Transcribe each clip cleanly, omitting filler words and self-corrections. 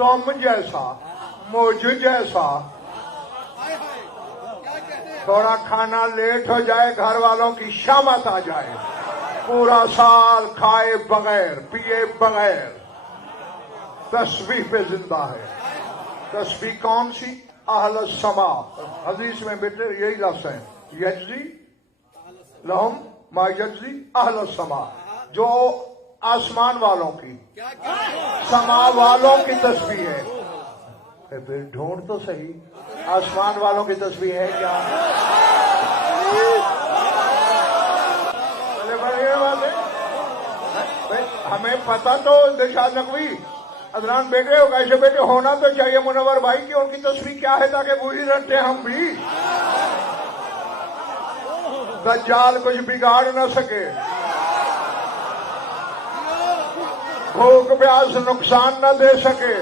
तुम जैसा, मुझ जैसा। थोड़ा खाना लेट हो जाए, घर वालों की शामत आ जाए, पूरा साल खाए बगैर पिए बगैर तस्बीह पे जिंदा है। तस्बीह कौन सी? अहल समा। हदीस में बेटे यही लफ्ज है, यजजी लहुम मा यजजी अहल समा, जो आसमान वालों की, समा वालों की तस्बीह है। फिर ढूंढ तो सही, आसमान वालों की तस्बीह है क्या? हमें पता तो दिलशाद नकवी अदनान बेटे हो, कैसे बेटे होना तो चाहिए मुनव्वर भाई की उनकी तस्वीर क्या है, ताकि बूझी रखते हम भी, दज्जाल कुछ बिगाड़ न सके, भूख प्यास नुकसान न दे सके।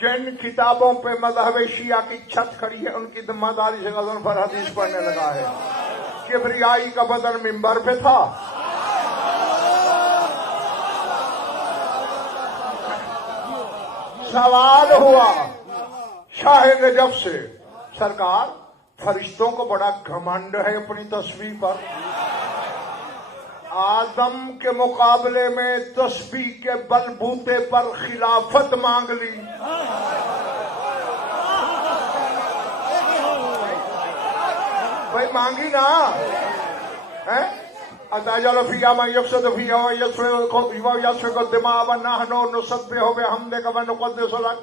जिन किताबों पे मज़हब शिया की छत खड़ी है, उनकी जिम्मेदारी से गज़नफ़र हदीस पढ़ने लगा है। किबरियाई का बदन मिंबर पे था, सवाल हुआ शाह नजफ से, सरकार फरिश्तों को बड़ा घमंड है अपनी तस्बीह पर, आदम के मुकाबले में तस्बीह के बलबूते पर खिलाफत मांग ली। भाई मांगी ना है, अताजल फिया में यक्सद फिया व यस्फ़े को दिमाग व नहनो नुसब्बिह हो बिहम्दिक व नुक़द्दिसु लक,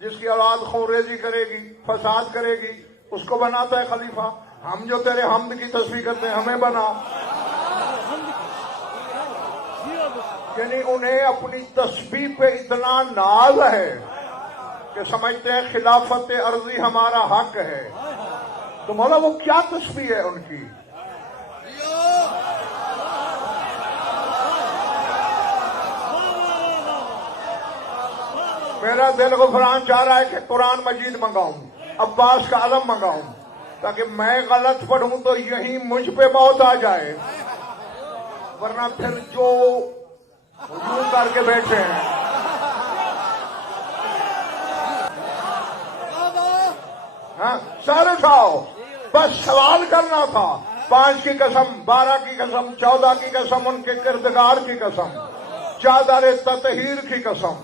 जिसकी औलाद खूंरेज़ी करेगी, फसाद करेगी, उसको बनाता है खलीफा। हम जो तेरे हमद की तस्बीह करते हैं, हमें बना। यानी उन्हें अपनी तस्बीह पे इतना नाज है कि समझते हैं खिलाफत अर्जी हमारा हक है। तो मौला वो क्या तस्बीह है उनकी? मेरा दिल गुफरान चाह रहा है कि कुरान मजीद मंगाऊं, अब्बास का आलम मंगाऊं, ताकि मैं गलत पढ़ूं तो यही मुझ पे मौत आ जाए, वरना फिर जो हुजूम करके बैठे हैं। हाँ, सारे खाओ, बस सवाल करना था। 5 की कसम, 12 की कसम, 14 की कसम, उनके किरदगार की कसम, चादर ततहीर की कसम।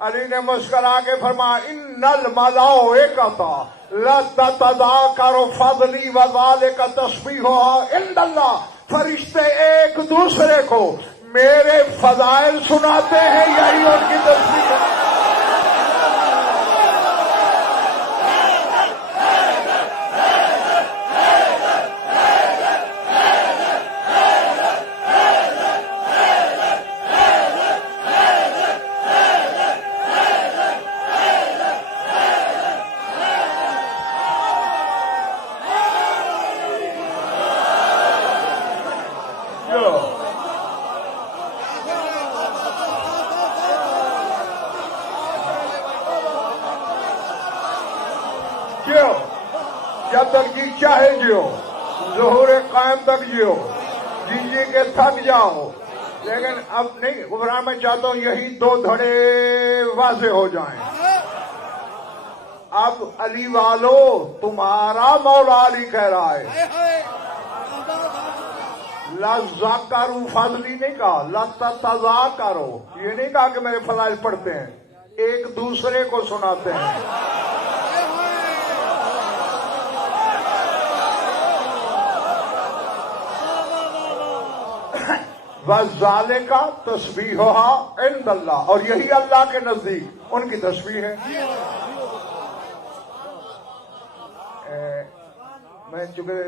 अली ने मुस्करा के फरमाया, इन्नल मलाइकता लततज़ाकरु फज़ली व ज़ालिका तस्बीहुहा इंदल्लाह। फरिश्ते एक दूसरे को मेरे फजाइल सुनाते हैं, यही उनकी तस्बीह है। जियो जब तक जी चाहे जियो, ज़ुहूर कायम तक जियो, जी के थक जाओ, लेकिन अब नहीं। गुफरान मैं चाहता हूं यही 2 धड़े वाज़े हो जाएं। अब अली वालो, तुम्हारा मौला अली कह रहा है, लज़्ज़ाकरू फज़ली नहीं कहा, लततज़ाकरू, ये नहीं कहा कि मेरे फज़ाइल पढ़ते हैं, एक दूसरे को सुनाते हैं। वज़ालिका तस्बीहुहा इंदल्लाह, और यही अल्लाह के नजदीक उनकी तस्बीह है। मैं चूंकि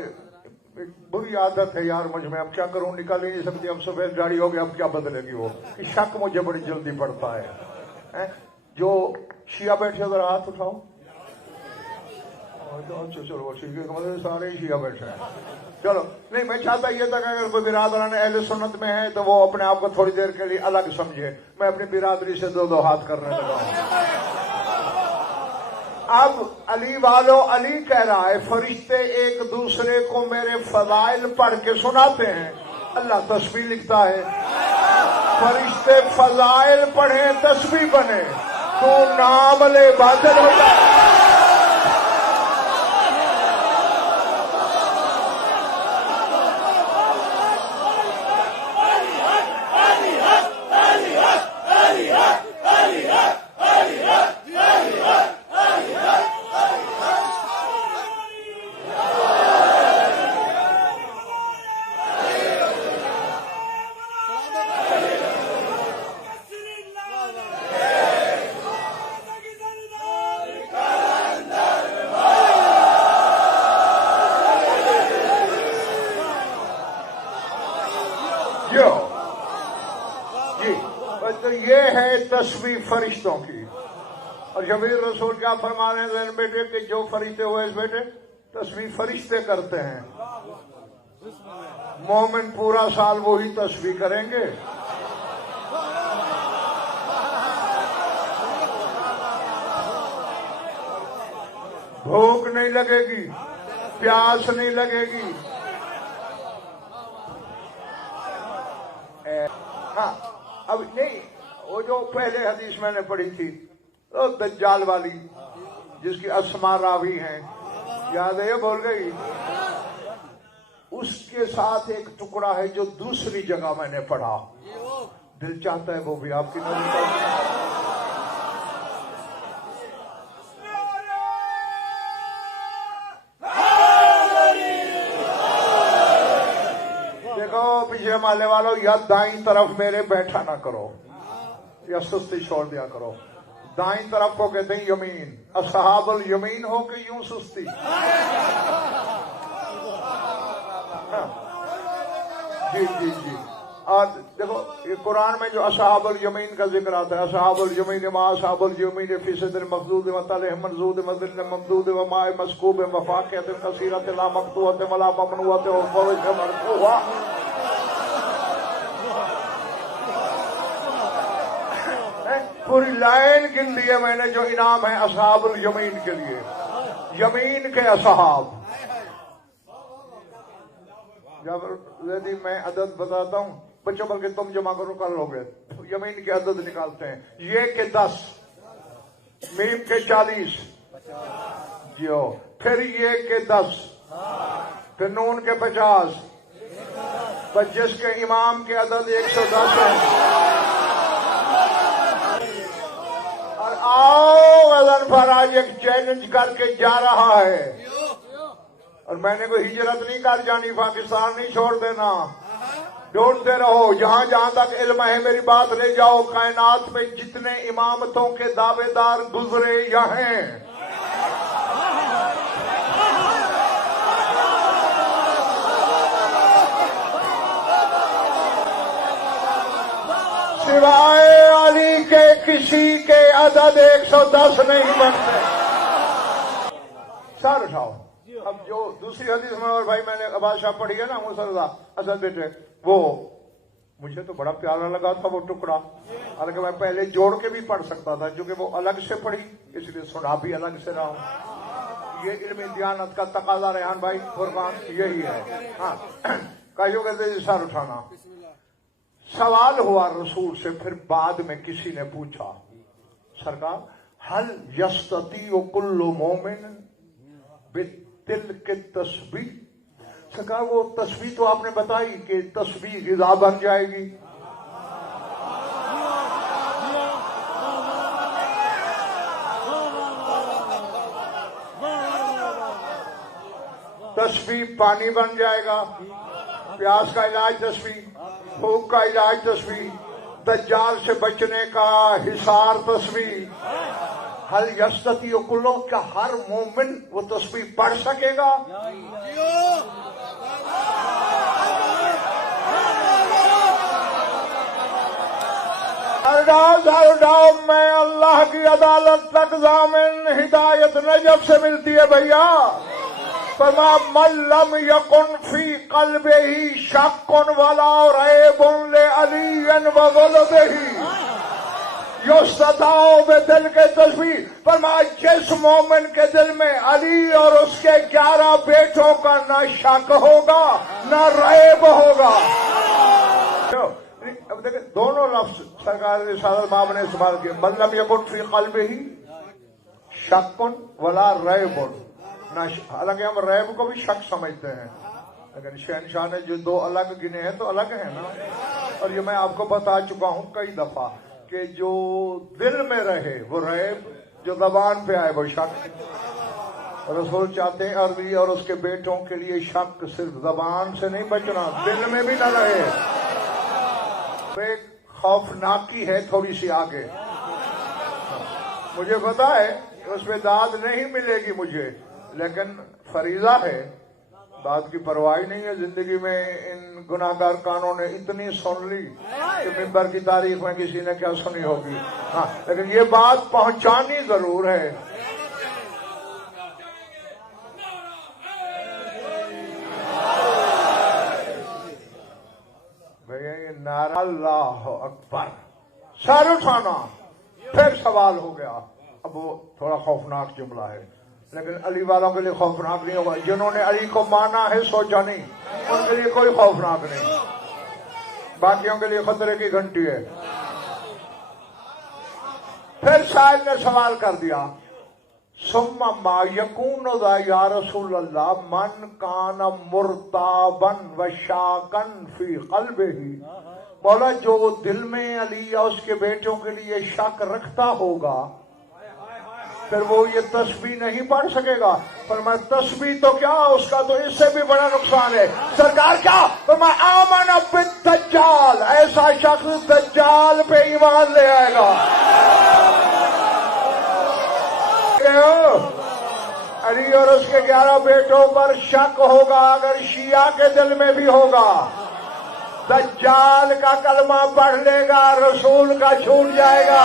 बुरी आदत है यार मुझ में, अब क्या करूं, निकल ही नहीं सकती। अब सफेद गाड़ी हो गई, अब क्या बदलेगी वो, कि शक मुझे बड़ी जल्दी पड़ता है। जो शिया बैठे उधर हाथ उठाओ। चलो ठीक है, मतलब सारे ही शिया बैठे हैं। चलो नहीं, मैं चाहता ये था कि अगर कोई बिरादरान अहले सुन्नत में है तो वो अपने आप को थोड़ी देर के लिए अलग समझे। मैं अपनी बिरादरी से 2 हाथ करने लगा हूं। اب علی والو علی کہہ رہا ہے فرشتے ایک دوسرے کو میرے فضائل پڑھ کے سناتے ہیں، اللہ تسبیح لکھتا ہے۔ فرشتے فضائل پڑھیں تسبیح بنے، تو نام لے باطل ہو جائے۔ یہ ہے تسبیح فرشتوں کی۔ اور شبیر رسول کیا فرما رہے ہیں بیٹے کہ جو فرشتے ہوئے اس بیٹے تسبیح فرشتے کرتے ہیں، مومن پورا سال وہی تسبیح کریں گے۔ بھوک نہیں لگے گی، پیاس نہیں لگے گی۔ ہاں اب نہیں، وہ جو پہلے حدیث میں نے پڑھی تھی وہ دجال والی جس کی اسما راوی ہیں، یاد ہے؟ یہ بول گئی۔ اس کے ساتھ ایک ٹکڑا ہے جو دوسری جگہ میں نے پڑھا، دل چاہتا ہے وہ بھی آپ کی نظر پڑھ۔ پیچھے مالے والوں، یا دائیں طرف میرے بیٹھا نہ کرو یا سستی چھوڑ دیا کرو۔ دائیں طرف کو کہتے ہیں یمین، اصحاب الیمین ہو کہ یوں سستی۔ جی جی جی۔ اور دیکھو یہ قرآن میں جو اصحاب الیمین کا ذکر آتا ہے، اصحاب الیمین ما اصحاب الیمین فی صدر مخضود و طلح منضود مذل ممدود و ماء مسکوب و فاکہۃ کثیرۃ لا مقطوعۃ ولا ممنوعۃ و فوج مرفوعہ۔ پوری لائن گن لی ہے میں نے جو انعام ہے اصحاب الیمین کے لیے، یمین کے اصحاب۔ جب زیدی میں عدد بتاتا ہوں بچوں بلکہ تم جمع کرو کر لو گے، یمین کے عدد نکالتے ہیں، یہ کے 10، میم کے 40 جیو، پھر یہ کے 10، پھر نون کے 50، پر جس کے امام کے عدد 110 ہے۔ اور آؤ وزن پر آج ایک چیلنج کر کے جا رہا ہے، اور میں نے کوئی ہجرت نہیں کر جانی، پاکستان نہیں چھوڑ دینا، ڈھونڈتے رہو جہاں جہاں تک علم ہے میری بات لے جاؤ۔ کائنات میں جتنے امامتوں کے دعوے دار گزرے یا ہیں، سوائے علی کے کسی کے عدد 110 نہیں بنتے۔ سر اٹھاؤ۔ اب جو دوسری حدیث میں اور بھائی میں نے بادشاہ پڑھی ہے نا مسرزا اصل بیٹے، وہ مجھے تو بڑا پیارا لگا تھا وہ ٹکڑا، حالانکہ میں پہلے جوڑ کے بھی پڑھ سکتا تھا کیونکہ وہ الگ سے پڑھی اس لیے سنا بھی الگ سے رہا ہوں۔ یہ علم دیانت کا تقاضا ریحان بھائی قربان یہی ہے۔ ہاں کہیو کہتے سر اٹھانا۔ سوال ہوا رسول سے، پھر بعد میں کسی نے پوچھا سرکار حل یستطیع کل مومن دل کے تسبیح؟ سرکار وہ تسبیح تو آپ نے بتائی کہ تسبیح غذا بن جائے گی، تسبیح پانی بن جائے گا، پیاس کا علاج تسبیح، بھوک کا علاج تسبیح، دجال سے بچنے کا حصار تسبیح۔ حل یستطیع کلو، کیا ہر مومن وہ تسبیح پڑھ سکے گا؟ ڈاؤ میں اللہ کی عدالت تک ضامن، ہدایت نجف سے ملتی ہے بھیا۔ فرما من لم یکن فی قلبہ شک ولا ریب لعلی وولدہ، युस्तताओ में दिल के तस्वीर फरमाया जिस मोमिन के दिल में अली और उसके 11 बेटों का न शक होगा न रैब होगा। अब देखिए दोनों लफ्ज सरकार रिसालत माब ने इस्तेमाल किए, मतलब यकुन फी क़ल्बिही शक्कुन वला रैबुन। हालांकि हम रैब को भी शक समझते हैं, लेकिन शहनशाह ने जो दो अलग गिने हैं तो अलग है ना। और ये मैं आपको बता चुका हूं कई दफा कि जो दिल में रहे वो रैब, जो जबान पे आए वो शक। रसूल चाहते हैं अरबी और उसके बेटों के लिए शक सिर्फ जबान से नहीं बचना, दिल में भी न रहे। तो एक खौफनाकी है थोड़ी सी आगे, मुझे पता है उसमें दाद नहीं मिलेगी मुझे, लेकिन फरीजा है, बात की परवाह नहीं है। जिंदगी में इन गुनाहगार कानों ने इतनी सुन ली कि मिंबर की तारीख में किसी ने क्या सुनी होगी। हाँ, लेकिन ये बात पहुंचानी जरूर है। भैया ये नारा अल्लाह अकबर सर उठाना, फिर सवाल हो गया। अब वो थोड़ा खौफनाक जुमला है, लेकिन अली वालों के लिए खौफनाक नहीं होगा। जिन्होंने अली को माना है सोचा नहीं, उनके लिए कोई खौफनाक नहीं, बाकियों के लिए खतरे की घंटी है। फिर शायद ने सवाल कर दिया, सुम्मा मा यकून या रसूल अल्लाह मन कान मुर्ताबन व शाकन फी क़ल्बिही। बोला जो दिल में अली या उसके बेटों के लिए शक रखता होगा फिर वो ये तस्बीह नहीं पढ़ सकेगा। पर मैं तस्बीह तो क्या, उसका तो इससे भी बड़ा नुकसान है। सरकार क्या, तो मैं आमन बिद्दज्जाल, ऐसा शख्स दज्जाल पे ईमान ले आएगा। अली और उसके 11 बेटों पर शक होगा, अगर शिया के दिल में भी होगा। दज्जाल का कलमा पढ़ लेगा, रसूल का छूट जाएगा।